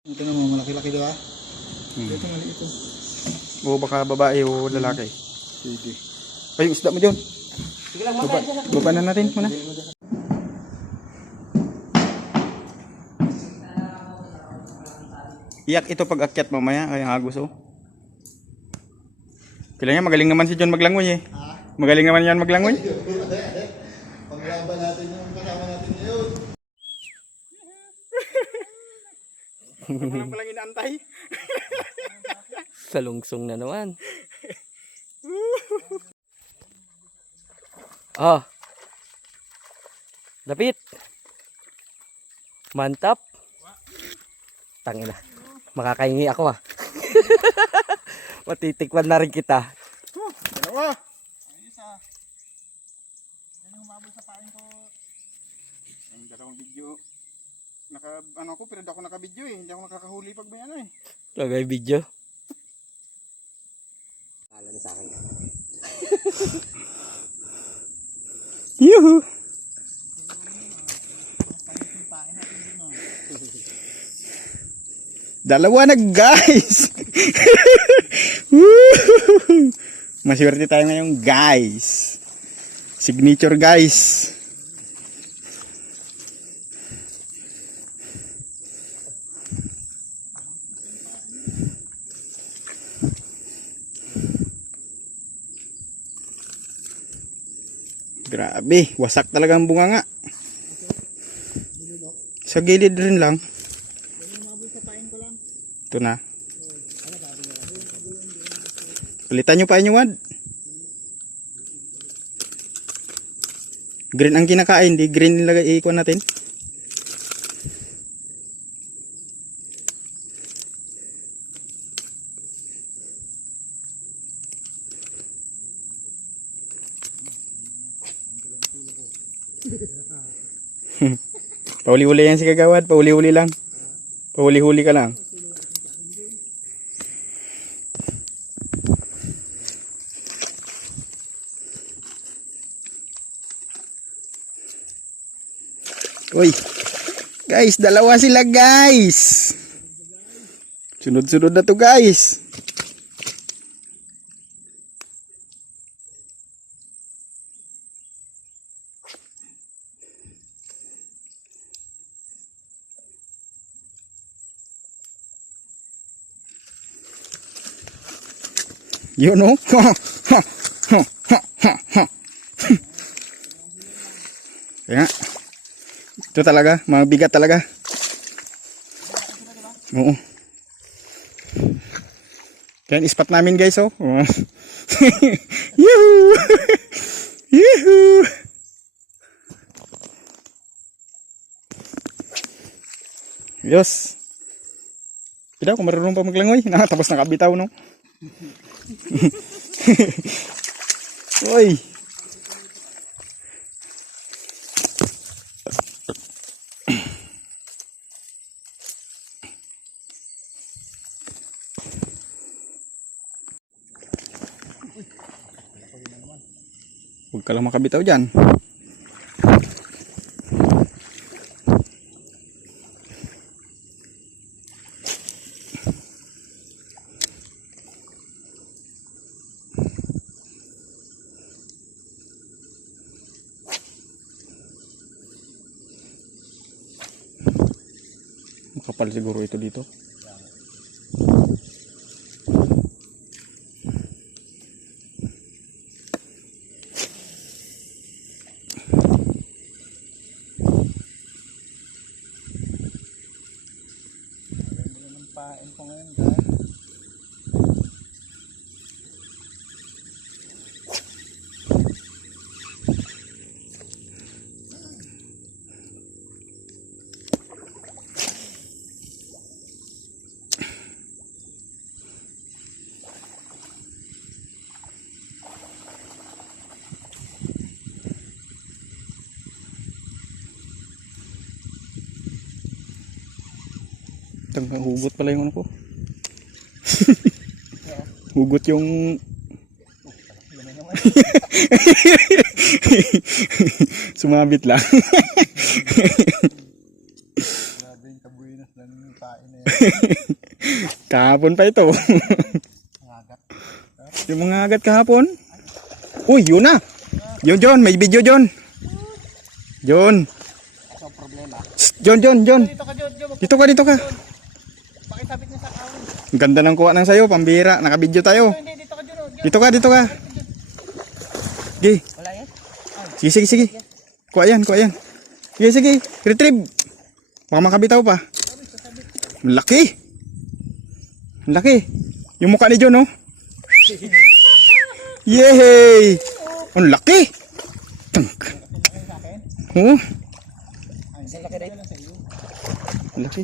Ito na mga malaki-laki daw ah. Ito mali ito. O baka babae o lalaki. Sige. Ay, yung isda mo dyan. Sige lang, Baba na natin muna. Iyak ito pag akyat mamaya, kaya agos oh. Kailangan magaling naman si John maglangoy eh. Magaling naman yan maglangoy. Paglaban natin yung kasama natin ngayon. Walang palang inaantay. Salungsong na naman. Oh. Dapit. Mantap. Tangina. Makakaingi ako ah. Matitikman na rin kita. Dalawa. Ayos ah. Yan yung umabot sa pain ko. Ang dalawang video. Ano ako, pero ako naka-video eh. Hindi ako nakakahuli pag may ano eh. Lagay video. Kala na sa akin. Yuhu! Dalawa na guys! Maswerte tayo ngayon guys. Signature guys. Grabe, wasak talaga ang bunganga. Sa gilid rin lang. Ito na. Palitan nyo pa inyo wad. Green ang kinakain, di green nilagay ikuan natin. Pauli-huli yan si Kagawad, pauli-huli lang. Pauli-huli ka lang. Uy, guys, dalawa sila guys. Sunod-sunod na to guys. Yun o. Kaya nga. Ito talaga. Mabigat talaga. Oo. Kaya ispat namin guys oh. Yuhu! Yuhu! Yes. Tidak ako marunong pa maglangoy. Tapos nakabitaw no. Uy. Huwag ka lang makabitaw dyan. Makapal siguro ito dito. Pain ko ngayon guys. Hugot pala yung ano ko. Hugot yung sumabit lang. Grabe yung kabuinas lang yung pain na yan. Kahapon pa ito. Ngagat. Yung mga agat kahapon. Uy, yun na. Yun, John. May video, John. John. Ito ang problema. John. Dito ka, Jod. Dito ka. Pakisabit niya sa kawan. Ang ganda ng kuha ng sayo, pambira. Nakabidyo tayo. Hindi, dito ka, Jod. Dito ka. Sige. Wala yan? Sige. Kuha yan. Sige. Retrieve. Baka makabitaw pa. Ang laki. Yung mukha ni John, oh. Yay! Ang laki. Tangk. Oh, Ang laki rin. ang laki.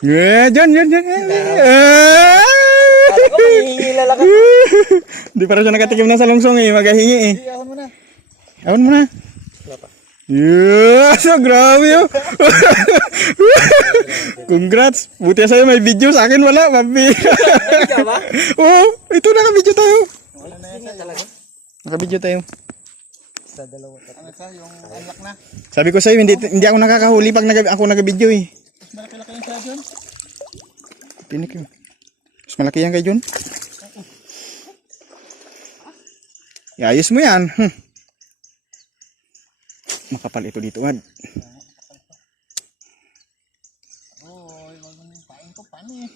Yeah, John. Ako mahihingila lang. Di para siya nakatikim na sa lungsong eh, magahingi eh. Hindi, ahon mo na. Awan mo na. Yeah, so grabe oh. Congrats. Buti sa'yo may video, sa akin wala, papi. Ikaw ba? Oo, ito naka-video tayo. Wala na yan sa'yo. Talaga? Naka-video tayo. Sa dalawa. Ano sa yung unlock na? Sabi ko sa'yo, hindi ako nakakahuli pag ako naka-video eh. Mas malaki-laki yung sa'yo, Jod. Pinik yun. Mas malaki yan kay John. Iayos mo yan. Makapal ito dito, Wad. Oy, wag mo yung pain ko, paano eh.